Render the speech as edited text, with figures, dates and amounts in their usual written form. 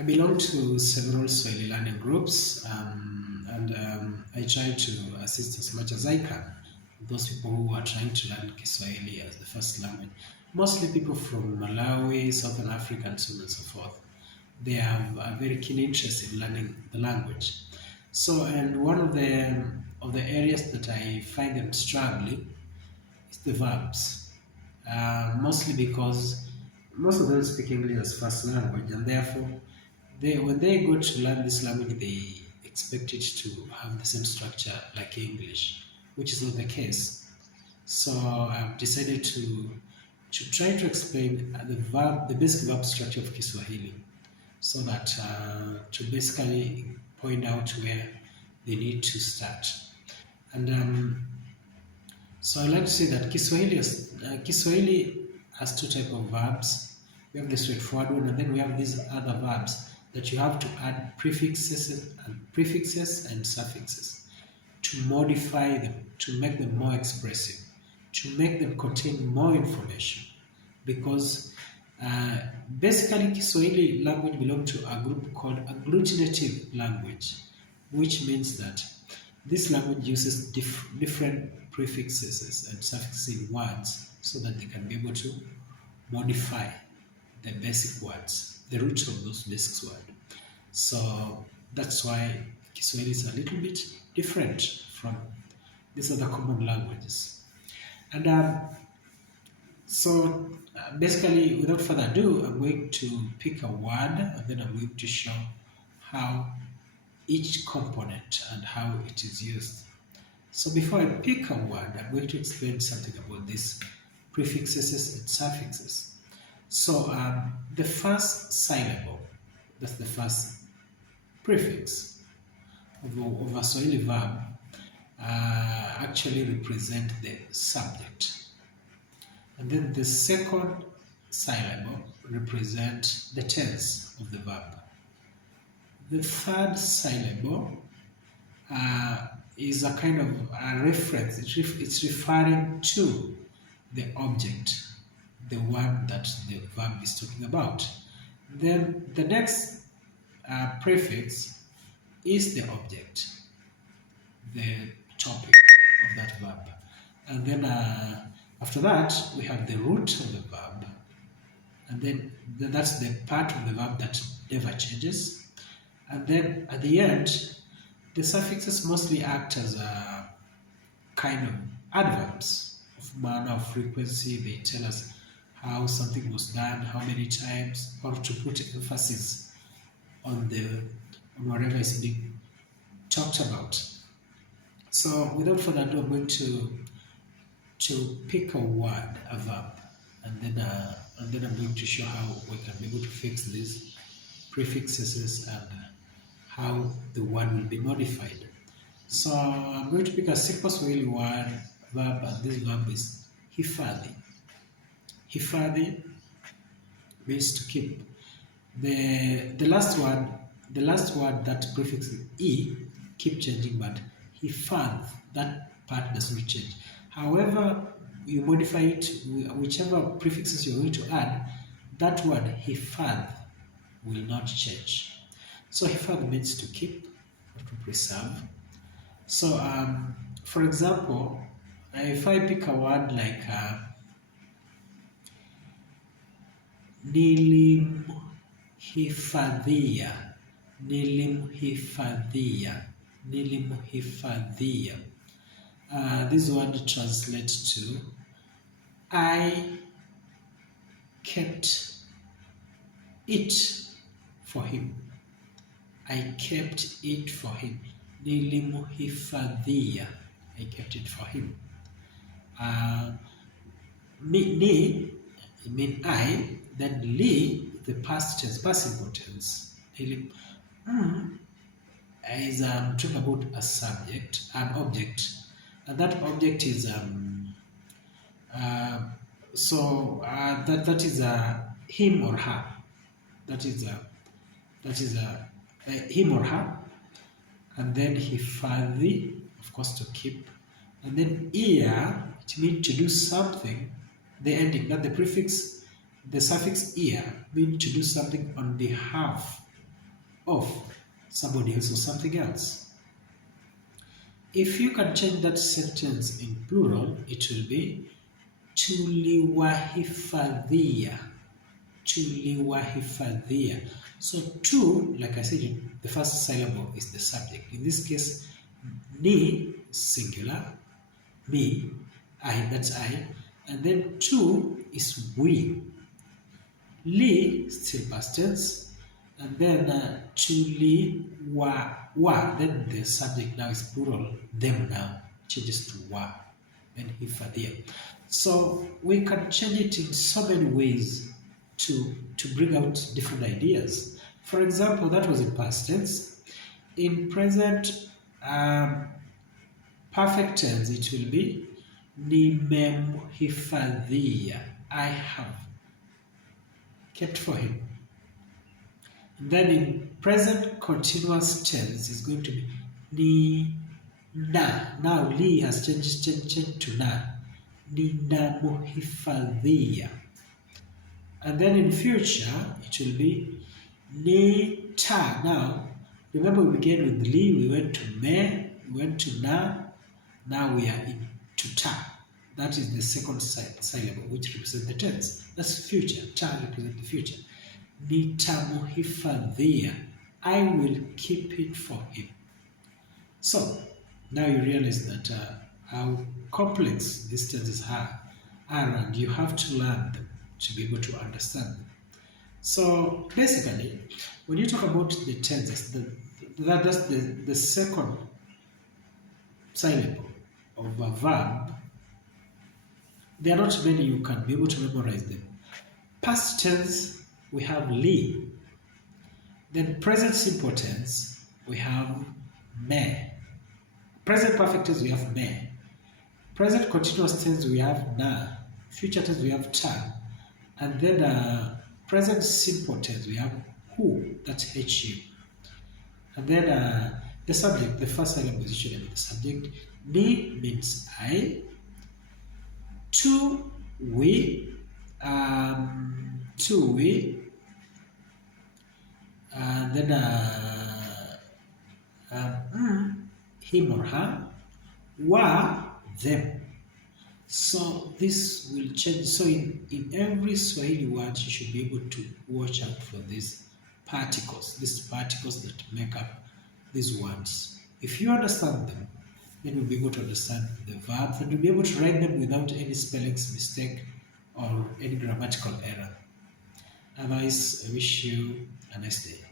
I belong to several Swahili learning groups, and I try to assist as much as I can those people who are trying to learn Kiswahili as the first language. Mostly people from Malawi, Southern Africa, and so on and so forth. They have a very keen interest in learning the language. So, and one of the areas that I find them struggling is the verbs, mostly because most of them speak English as first language, and therefore, when they go to learn this language, they expect it to have the same structure like English, which is not the case. So I've decided to try to explain the basic verb structure of Kiswahili, so that to basically point out where they need to start. And so I like to say that Kiswahili has two types of verbs. We have the straightforward one, and then we have these other verbs that you have to add prefixes and suffixes to modify them, to make them more expressive, to make them contain more information. Because basically Kiswahili language belongs to a group called agglutinative language, which means that this language uses different prefixes and suffixes in words so that they can be able to modify the basic words, the roots of those basic words. So that's why Kiswahili is a little bit different from these other common languages. And basically, without further ado, I'm going to pick a word and then I'm going to show how each component and how it is used. So before I pick a word, I'm going to explain something about these prefixes and suffixes. So the first syllable, that's the first prefix of a Swahili verb, actually represent the subject. And then the second syllable represents the tense of the verb. The third syllable is a kind of a reference. It's referring to the object, the one that the verb is talking about. Then the next prefix is the object, the topic of that verb. And then after that, we have the root of the verb. And then that's the part of the verb that never changes. And then at the end, the suffixes mostly act as a kind of adverbs of manner, of frequency. They tell us how something was done, how many times, or to put emphasis on whatever is being talked about. So without further ado, I'm going to pick a word, a verb, and then I'm going to show how we can be able to fix these prefixes and how the word will be modified. So I'm going to pick a simple Swahili verb, and this verb is hifadhi. Hifadhi means to keep. The last word that prefix e keep changing, but hifadh, that part does not change. However, you modify it, whichever prefixes you're going to add, that word hifadh will not change. So hifadh means to keep or to preserve. So for example, if I pick a word like nilimhifadhia, nilimhifadhia. This word translates to I kept it for him. I kept it for him. Nilimhifadhia. I kept it for him. Ni, I mean I, then li, the past tense, past simple tense. Is talking about a subject, an object, and that object is that is him or her. That is him or her, and then hifadhi, of course, to keep, and then ia, it means to do something. The ending, that the prefix, the suffix ia, means to do something on behalf of somebody else or something else. If you can change that sentence in plural, it will be tuliwahifadhia. Tuliwahifadhia. So tu, like I said, the first syllable is the subject. In this case, ni singular, me, I, that's I, and then tu is we. Li, still past tense, and then tuli wa, then the subject now is plural, them now changes to wa, then hifadhia. So we can change it in so many ways to bring out different ideas. For example, that was in past tense. In present perfect tense, it will be nimemhifadhia, I have kept for him. And then in present continuous tense is going to be ni na. Now li has changed to na. Ninamuhifadhia. And then in future it will be ni ta. Now remember we began with li, we went to me, we went to na, now we are in to ta. That is the second syllable which represents the tense. That's future. Ta represents the future. Nitamuhifadhia, I will keep it for him. So now you realize that how complex these tenses are, and you have to learn them to be able to understand them. So basically, when you talk about the tenses, that's the second syllable of a verb. There are not many you can be able to memorize them. Past tense, we have li. Then present simple tense, we have me. Present perfect tense, we have me. Present continuous tense, we have na. Future tense, we have ta. And then present simple tense, we have who, that's hu. And then the subject, the first syllable is usually the subject. Ni means I. To, we. And then him or her, wa, them. So this will change. So in every Swahili word, you should be able to watch out for these particles that make up these words. If you understand them, then you'll be able to understand the verbs and you'll be able to write them without any spellings mistake or any grammatical error. Otherwise, I wish you a nice day.